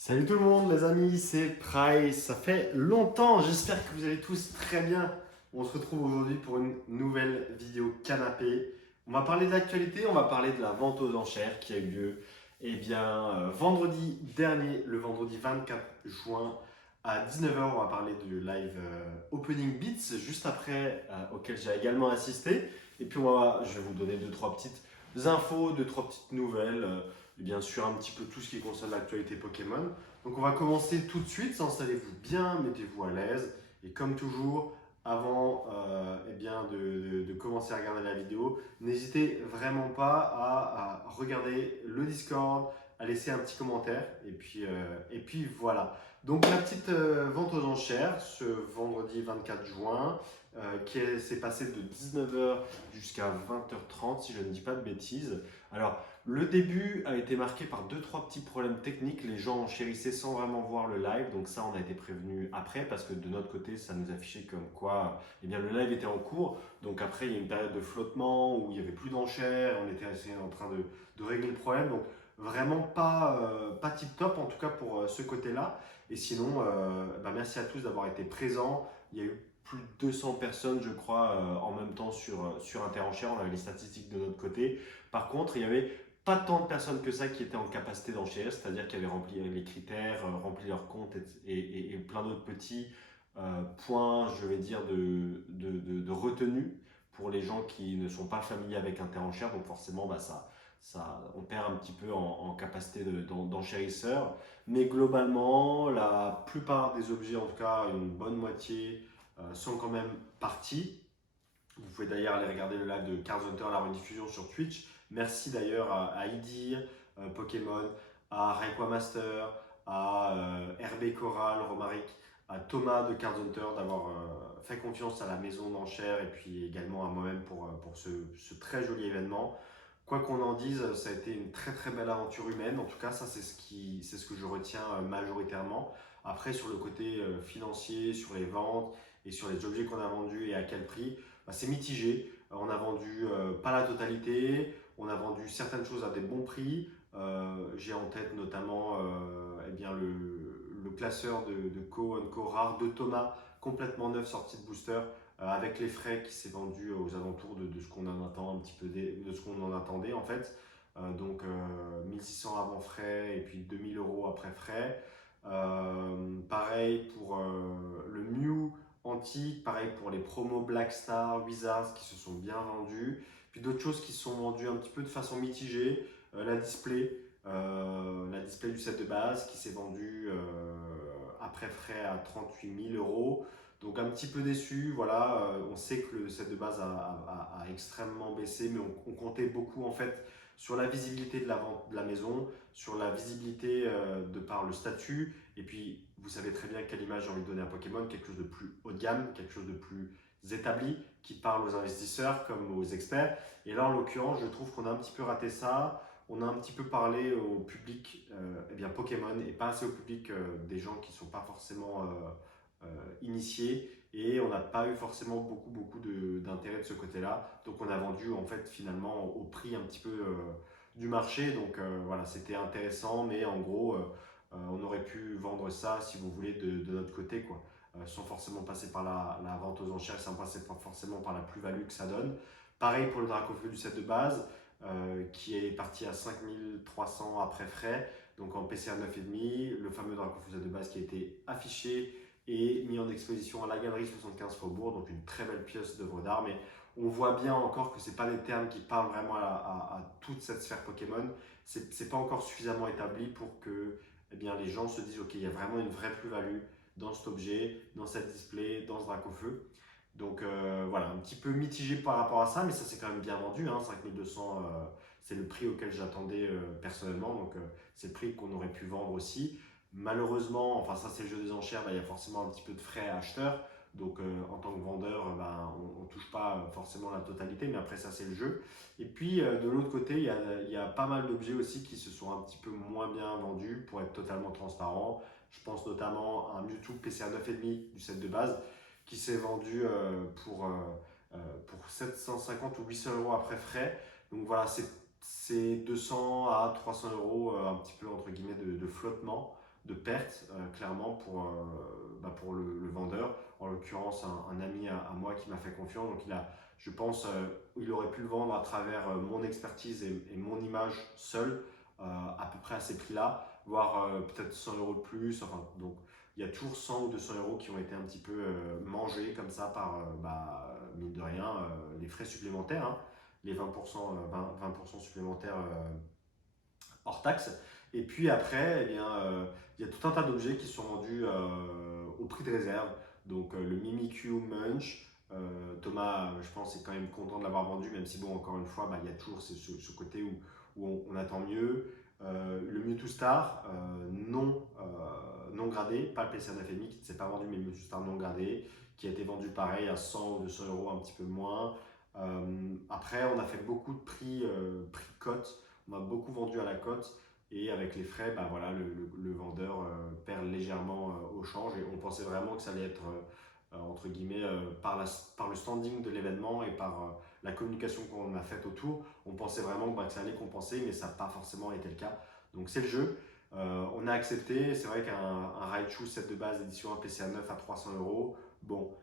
Salut tout le monde les amis, c'est Price, ça fait longtemps, j'espère que vous allez tous très bien. On se retrouve aujourd'hui pour une nouvelle vidéo canapé. On va parler de l'actualité, on va parler de la vente aux enchères qui a eu lieu vendredi dernier, le vendredi 24 juin à 19h. On va parler du live Opening Beats juste après auquel j'ai également assisté. Et puis je vais vous donner deux trois petites infos, deux trois petites nouvelles. Et bien sûr un petit peu tout ce qui concerne l'actualité Pokémon. Donc on va commencer tout de suite, installez-vous bien, mettez-vous à l'aise. Et comme toujours, avant de commencer à regarder la vidéo, n'hésitez vraiment pas à regarder le Discord, à laisser un petit commentaire. Et puis voilà. Donc la petite vente aux enchères ce vendredi 24 juin qui s'est passée de 19h jusqu'à 20h30 si je ne dis pas de bêtises. Alors le début a été marqué par deux trois petits problèmes techniques. Les gens enchérissaient sans vraiment voir le live, donc ça on a été prévenu après parce que de notre côté ça nous affichait comme quoi le live était en cours. Donc après il y a une période de flottement où il n'y avait plus d'enchères, on était assez en train de régler le problème. Donc vraiment pas tip top en tout cas pour ce côté-là. Et sinon, merci à tous d'avoir été présents. Il y a eu plus de 200 personnes, je crois, en même temps sur Interenchères. On avait les statistiques de notre côté. Par contre, il y avait pas tant de personnes que ça qui étaient en capacité d'enchérir, c'est-à-dire qui avaient rempli les critères, rempli leur compte et plein d'autres petits points, je vais dire, de retenue pour les gens qui ne sont pas familiers avec Interenchères. Donc forcément, on perd un petit peu en capacité d'enchérisseur. Mais globalement, la plupart des objets, en tout cas une bonne moitié, sont quand même partis. Vous pouvez d'ailleurs aller regarder le live de Card Hunter, la rediffusion sur Twitch. Merci d'ailleurs à Idir, Pokémon, à Rayqua Master, à RB Coral, Romaric, à Thomas de Card Hunter d'avoir fait confiance à la maison d'enchères et puis également à moi-même pour ce très joli événement. Quoi qu'on en dise, ça a été une très très belle aventure humaine. En tout cas, ça c'est ce que je retiens majoritairement. Après, sur le côté financier, sur les ventes et sur les objets qu'on a vendus et à quel prix, c'est mitigé. On a vendu pas la totalité, on a vendu certaines choses à des bons prix. J'ai en tête notamment le classeur de Co rare de Thomas, complètement neuf, sorti de booster, avec les frais qui s'est vendu aux alentours de ce qu'on en attend un petit peu de ce qu'on en attendait en fait. 1600 avant frais et puis 2000 € après frais. Pareil pour le Mew antique, pareil pour les promos Black Star, Wizards qui se sont bien vendus. Puis d'autres choses qui se sont vendues un petit peu de façon mitigée. La display du set de base qui s'est vendue après frais à 38 000 €. Donc un petit peu déçu, voilà. On sait que le set de base a extrêmement baissé, mais on comptait beaucoup en fait sur la visibilité de la vente de la maison, sur la visibilité de par le statut. Et puis, vous savez très bien quelle image j'ai envie de donner à Pokémon, quelque chose de plus haut de gamme, quelque chose de plus établi, qui parle aux investisseurs comme aux experts. Et là, en l'occurrence, je trouve qu'on a un petit peu raté ça. On a un petit peu parlé au public Pokémon et pas assez au public des gens qui ne sont pas forcément initiés. Et on n'a pas eu forcément beaucoup d'intérêt de ce côté-là. Donc on a vendu en fait finalement au prix un petit peu du marché. Donc voilà, c'était intéressant, mais en gros, on aurait pu vendre ça, si vous voulez, de notre côté, quoi. Sans forcément passer par la vente aux enchères, sans passer forcément par la plus-value que ça donne. Pareil pour le Dracofeu du set de base, qui est parti à 5300 après frais, donc en PCR 9,5. Le fameux Dracofeu set de base qui a été affiché et mis en exposition à la Galerie 75 Faubourg, donc une très belle pièce d'œuvre d'art. Mais on voit bien encore que ce n'est pas des termes qui parlent vraiment à toute cette sphère Pokémon. C'est pas encore suffisamment établi pour que les gens se disent ok, il y a vraiment une vraie plus-value dans cet objet, dans cette display, dans ce Dracofeu. Donc voilà, un petit peu mitigé par rapport à ça, mais ça c'est quand même bien vendu, hein, 5200, c'est le prix auquel j'attendais personnellement, donc c'est le prix qu'on aurait pu vendre aussi. Malheureusement, enfin ça c'est le jeu des enchères, il y a forcément un petit peu de frais à acheteur, donc en tant que vendeur, on ne touche pas forcément la totalité, mais après ça c'est le jeu. Et puis de l'autre côté, il y a pas mal d'objets aussi qui se sont un petit peu moins bien vendus, pour être totalement transparent. Je pense notamment à un Mewtwo PCA 9,5 du set de base, qui s'est vendu pour 750 ou 800 € après frais. Donc voilà, c'est 200 à 300 € un petit peu entre guillemets de flottement. de perte, clairement, pour le vendeur. En l'occurrence, un ami à moi qui m'a fait confiance. Donc, je pense, il aurait pu le vendre à travers mon expertise et mon image seule, à peu près à ces prix-là, voire peut-être 100 € de plus. Enfin, donc, il y a toujours 100 ou 200 € qui ont été un petit peu mangés comme ça par, mine de rien, les frais supplémentaires, hein, les 20%, 20% supplémentaires hors taxe. Et puis après, eh bien, il y a tout un tas d'objets qui sont vendus au prix de réserve. Donc le Mimikyu Munch, Thomas, je pense, est quand même content de l'avoir vendu, même si bon, encore une fois, il y a toujours ce côté où on attend mieux. Le Mewtwo Star non gradé, pas le PCNFMI qui ne s'est pas vendu, mais le Mewtwo Star non gradé, qui a été vendu pareil à 100 ou 200 €, un petit peu moins. Après, on a fait beaucoup de prix cote. On a beaucoup vendu à la cote et avec les frais, voilà, le vendeur perd légèrement au change et on pensait vraiment que ça allait être entre guillemets par le standing de l'événement et par la communication qu'on a faite autour. On pensait vraiment que ça allait compenser, mais ça n'a pas forcément été le cas. Donc c'est le jeu. On a accepté. C'est vrai qu'un Raichu set de base édition 1 PCA 9 à 300 €, bon,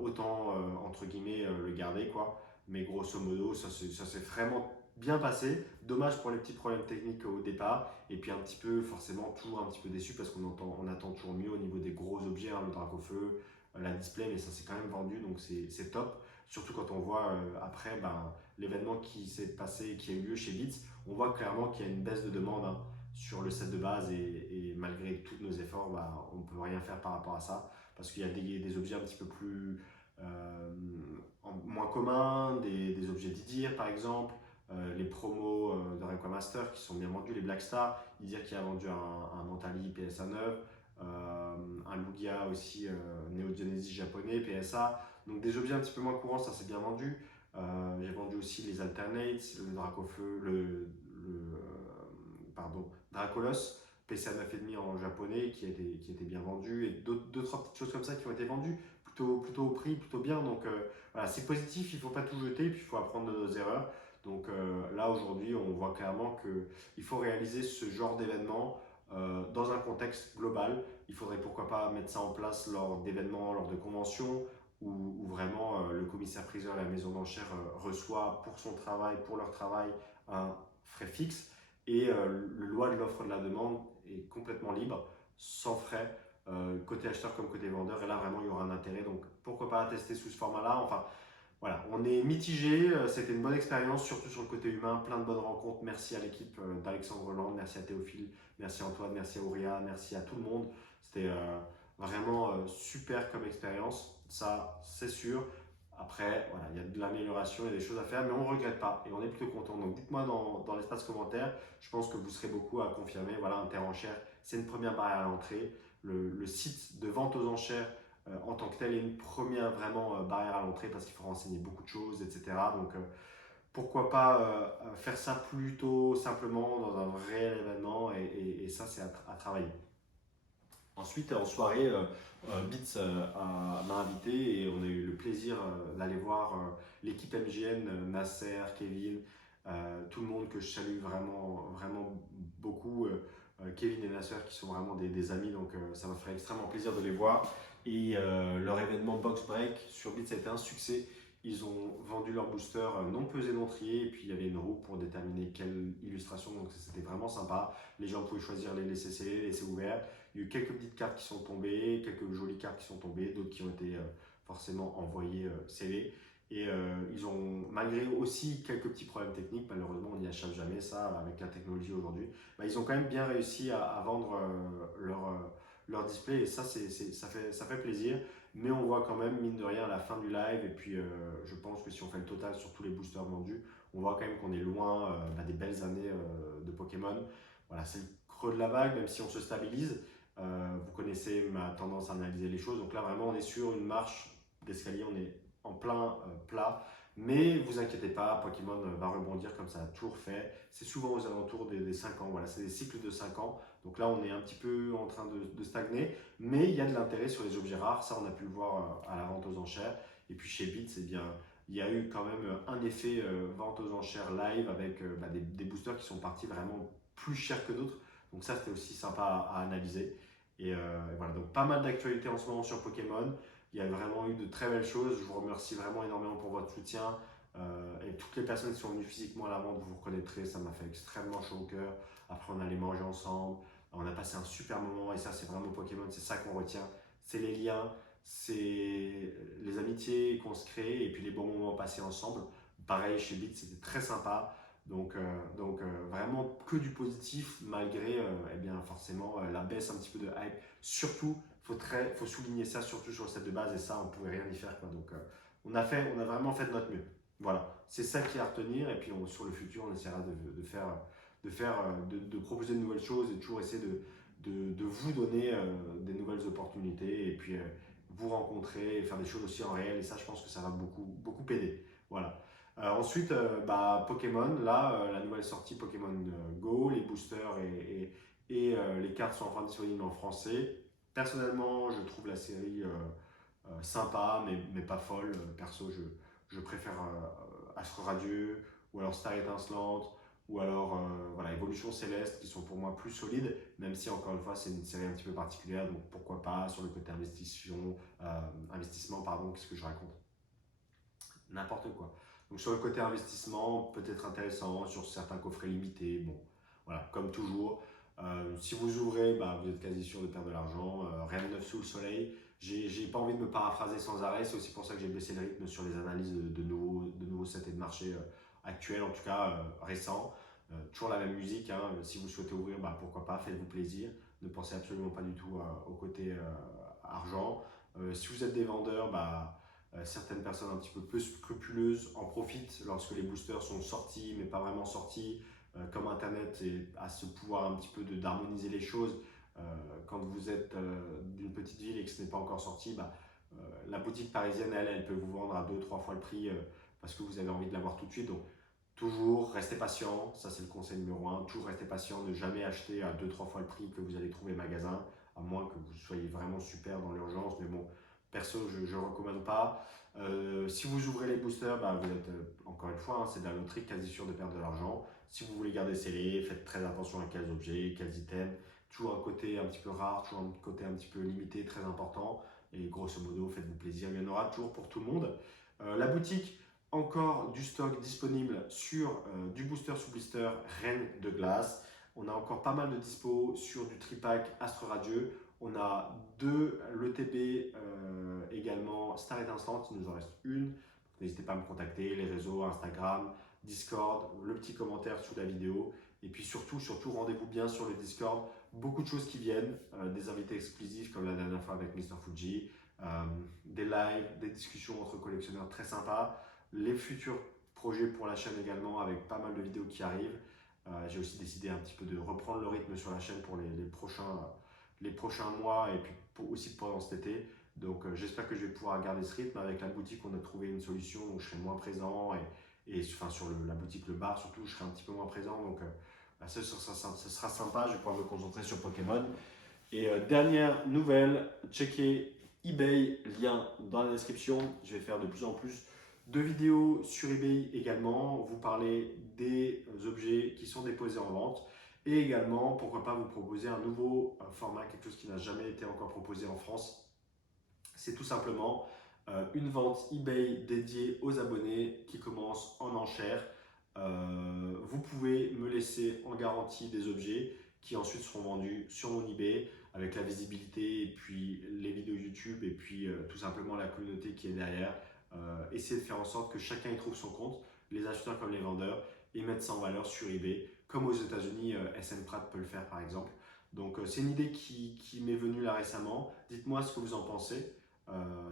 autant entre guillemets le garder quoi. Mais grosso modo, ça s'est vraiment bien passé. Dommage pour les petits problèmes techniques au départ. Et puis un petit peu, forcément, toujours un petit peu déçu parce on attend toujours mieux au niveau des gros objets, hein, le Dracofeu, la display, mais ça s'est quand même vendu, donc c'est top. Surtout quand on voit après l'événement qui s'est passé, qui a eu lieu chez Beats, on voit clairement qu'il y a une baisse de demande, hein, sur le set de base et malgré tous nos efforts, on ne peut rien faire par rapport à ça parce qu'il y a des objets un petit peu plus moins communs, des objets Didier par exemple, les promos de Requiem Master qui sont bien vendus, les Black Star, Didier qui a vendu un Mentali PSA 9, un Lugia aussi Neo Genesis japonais PSA, donc des objets un petit peu moins courants, ça s'est bien vendu. J'ai vendu aussi les Alternates, le Dracofeu, Dracolos, PCA 9,5 en japonais qui était bien vendu et deux, trois petites choses comme ça qui ont été vendues plutôt au prix, plutôt bien. Donc voilà, c'est positif, il ne faut pas tout jeter, puis il faut apprendre de nos erreurs. Donc là aujourd'hui, on voit clairement qu'il faut réaliser ce genre d'événement dans un contexte global. Il faudrait pourquoi pas mettre ça en place lors d'événements, lors de conventions, où vraiment le commissaire-priseur et la maison d'enchères reçoit pour son travail, pour leur travail, un frais fixe. Et le loi de l'offre et de la demande est complètement libre, sans frais, côté acheteur comme côté vendeur. Et là, vraiment, il y aura un intérêt. Donc, pourquoi pas tester sous ce format-là. Enfin, voilà, on est mitigé. C'était une bonne expérience, surtout sur le côté humain. Plein de bonnes rencontres. Merci à l'équipe d'Alexandre Hollande, merci à Théophile, merci à Antoine, merci à Auria, merci à tout le monde. C'était vraiment super comme expérience. Ça, c'est sûr. Après, voilà, il y a de l'amélioration, il y a des choses à faire, mais on ne regrette pas et on est plutôt content. Donc dites-moi dans l'espace commentaire, je pense que vous serez beaucoup à confirmer. Voilà, un terre enchère, c'est une première barrière à l'entrée. Le site de vente aux enchères en tant que tel est une première vraiment barrière à l'entrée parce qu'il faut renseigner beaucoup de choses, etc. Donc pourquoi pas faire ça plutôt simplement dans un réel événement et ça c'est à travailler. Ensuite, en soirée, Beats m'a invité et on a eu le plaisir d'aller voir l'équipe MGN, Nasser, Kevin, tout le monde que je salue vraiment, vraiment beaucoup. Kevin et Nasser qui sont vraiment des amis, donc ça m'a fait extrêmement plaisir de les voir. Et leur événement Box Break sur Beats a été un succès. Ils ont vendu leur booster non pesé, non trié, et puis il y avait une roue pour déterminer quelle illustration, donc c'était vraiment sympa. Les gens pouvaient choisir les laisser scellés, les laisser ouverts. Il y a eu quelques petites cartes qui sont tombées, quelques jolies cartes qui sont tombées, d'autres qui ont été forcément envoyées scellées. Et ils ont, malgré aussi quelques petits problèmes techniques, malheureusement on n'y échappe jamais, ça, avec la technologie aujourd'hui, ils ont quand même bien réussi à vendre leur display et ça, ça fait plaisir. Mais on voit quand même, mine de rien, à la fin du live, et puis je pense que si on fait le total sur tous les boosters vendus, on voit quand même qu'on est loin des belles années de Pokémon. Voilà, c'est le creux de la vague, même si on se stabilise. Vous connaissez ma tendance à analyser les choses. Donc là, vraiment, on est sur une marche d'escalier, on est en plein plat. Mais vous inquiétez pas, Pokémon va rebondir comme ça a toujours fait. C'est souvent aux alentours des 5 ans. Voilà, c'est des cycles de 5 ans. Donc là, on est un petit peu en train de stagner. Mais il y a de l'intérêt sur les objets rares. Ça, on a pu le voir à la vente aux enchères. Et puis chez Beats, eh bien, il y a eu quand même un effet vente aux enchères live avec des boosters qui sont partis vraiment plus chers que d'autres. Donc ça, c'était aussi sympa à analyser. Et voilà, donc pas mal d'actualités en ce moment sur Pokémon. Il y a vraiment eu de très belles choses. Je vous remercie vraiment énormément pour votre soutien. Et toutes les personnes qui sont venues physiquement à la vente, vous vous reconnaîtrez, ça m'a fait extrêmement chaud au cœur. Après, on allait manger ensemble. On a passé un super moment et ça, c'est vraiment Pokémon, c'est ça qu'on retient. C'est les liens, c'est les amitiés qu'on se crée et puis les bons moments passés ensemble. Pareil, chez Beat, c'était très sympa. Donc, vraiment que du positif malgré eh bien, forcément la baisse un petit peu de hype. Surtout, faut souligner ça surtout sur le set de base et ça, on ne pouvait rien y faire, quoi. Donc, on a vraiment fait de notre mieux. Voilà, c'est ça qui est à retenir et puis sur le futur, on essaiera de proposer de nouvelles choses et toujours essayer de vous donner des nouvelles opportunités et puis vous rencontrer et faire des choses aussi en réel. Et ça, je pense que ça va beaucoup aider. Voilà. Ensuite, Pokémon, là, la nouvelle sortie Pokémon Go, les boosters et les cartes sont enfin disponibles en français. Personnellement, je trouve la série sympa, mais pas folle. Perso, je préfère Astre Radieux, ou alors Star Étincelante, ou alors voilà, Évolution Céleste, qui sont pour moi plus solides, même si encore une fois, c'est une série un petit peu particulière, donc pourquoi pas sur le côté investissement, pardon, qu'est-ce que je raconte? N'importe quoi. Donc sur le côté investissement, peut-être intéressant, sur certains coffrets limités, bon, voilà, comme toujours. Si vous ouvrez, vous êtes quasi sûr de perdre de l'argent, rien de neuf sous le soleil. J'ai pas envie de me paraphraser sans arrêt, c'est aussi pour ça que j'ai baissé le rythme sur les analyses de nouveaux sets et de marché actuels, en tout cas récents. Toujours la même musique, hein. Si vous souhaitez ouvrir, pourquoi pas, faites-vous plaisir. Ne pensez absolument pas du tout au côté argent. Si vous êtes des vendeurs, certaines personnes un petit peu plus scrupuleuses en profitent lorsque les boosters sont sortis, mais pas vraiment sortis. Comme Internet a ce pouvoir un petit peu d'harmoniser les choses, quand vous êtes d'une petite ville et que ce n'est pas encore sorti, la boutique parisienne, elle peut vous vendre à 2-3 fois le prix parce que vous avez envie de l'avoir tout de suite. Donc, toujours restez patient, ça c'est le conseil numéro 1. Toujours restez patient, ne jamais acheter à 2-3 fois le prix que vous allez trouver magasin, à moins que vous soyez vraiment super dans l'urgence. Mais bon, perso, je ne recommande pas. Si vous ouvrez les boosters, vous êtes, encore une fois, c'est de la loterie, quasi sûr de perdre de l'argent. Si vous voulez garder scellé, faites très attention à quels objets, quels items. Toujours un côté un petit peu rare, toujours un côté un petit peu limité, très important. Et grosso modo, faites-vous plaisir, il y en aura toujours pour tout le monde. La boutique, encore du stock disponible sur du booster sous blister Reine de glace. On a encore pas mal de dispo sur du tripack Astre Radieux. On a 2 l'ETB également Star Étincelante, il nous en reste une. N'hésitez pas à me contacter, les réseaux, Instagram, Discord, le petit commentaire sous la vidéo. Et puis surtout, rendez-vous bien sur le Discord. Beaucoup de choses qui viennent, des invités exclusifs comme la dernière fois avec Mr. Fuji, des lives, des discussions entre collectionneurs très sympas, les futurs projets pour la chaîne également avec pas mal de vidéos qui arrivent. J'ai aussi décidé un petit peu de reprendre le rythme sur la chaîne pour les prochains mois et puis aussi pendant cet été. Donc j'espère que je vais pouvoir garder ce rythme. Avec la boutique, on a trouvé une solution, donc je serai moins présent et enfin, sur la boutique, le bar surtout, je serai un petit peu moins présent. Donc ça sera sympa, je vais pouvoir me concentrer sur Pokémon. Et dernière nouvelle, checkez eBay, lien dans la description. Je vais faire de plus en plus de vidéos sur eBay également, vous parler des objets qui sont déposés en vente et également, pourquoi pas vous proposer un nouveau format, quelque chose qui n'a jamais été encore proposé en France. C'est tout simplement une vente eBay dédiée aux abonnés qui commence en enchère. Vous pouvez me laisser en garantie des objets qui ensuite seront vendus sur mon eBay avec la visibilité et puis les vidéos YouTube et puis tout simplement la communauté qui est derrière. Essayez de faire en sorte que chacun y trouve son compte, les acheteurs comme les vendeurs, et mettre ça en valeur sur eBay, comme aux États-Unis, SM Pratt peut le faire par exemple. Donc c'est une idée qui m'est venue là récemment. Dites-moi ce que vous en pensez.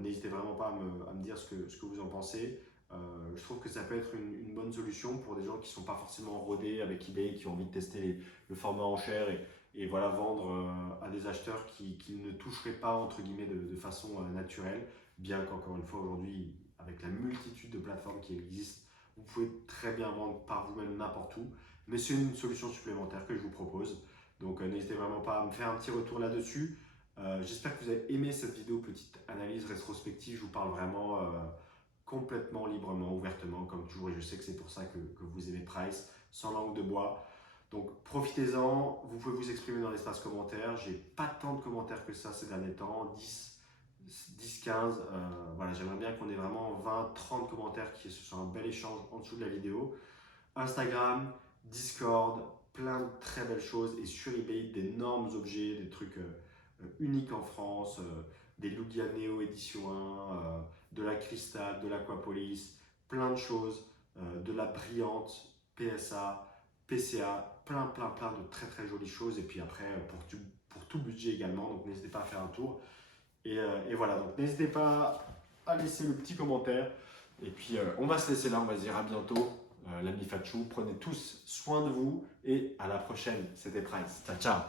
N'hésitez vraiment pas à me dire ce que vous en pensez. Je trouve que ça peut être une bonne solution pour des gens qui ne sont pas forcément rodés avec eBay, qui ont envie de tester le format enchère et voilà, vendre à des acheteurs qui ne toucheraient pas entre guillemets de façon naturelle, bien qu'encore une fois aujourd'hui, avec la multitude de plateformes qui existent, vous pouvez très bien vendre par vous-même n'importe où, mais c'est une solution supplémentaire que je vous propose. Donc n'hésitez vraiment pas à me faire un petit retour là-dessus. J'espère que vous avez aimé cette vidéo, petite analyse rétrospective. Je vous parle vraiment complètement librement, ouvertement, comme toujours, et je sais que c'est pour ça que vous aimez Price, sans langue de bois. Donc profitez-en, vous pouvez vous exprimer dans l'espace commentaire. J'ai pas tant de commentaires que ça ces derniers temps, 10, 15. Voilà, j'aimerais bien qu'on ait vraiment 20, 30 commentaires, qui ce soit un bel échange en dessous de la vidéo. Instagram, Discord, plein de très belles choses. Et sur eBay, d'énormes objets, des trucs uniques en France, des Lugia Neo édition 1, de la Cristal, de l'Aquapolis, plein de choses, de la Brillante, PSA, PCA, plein de très très jolies choses. Et puis après, pour tout budget également, donc n'hésitez pas à faire un tour. Et voilà, donc n'hésitez pas à laisser le petit commentaire. Et puis on va se laisser là, on va se dire à bientôt, l'ami Fatchou. Prenez tous soin de vous et à la prochaine. C'était Price. Ciao, ciao.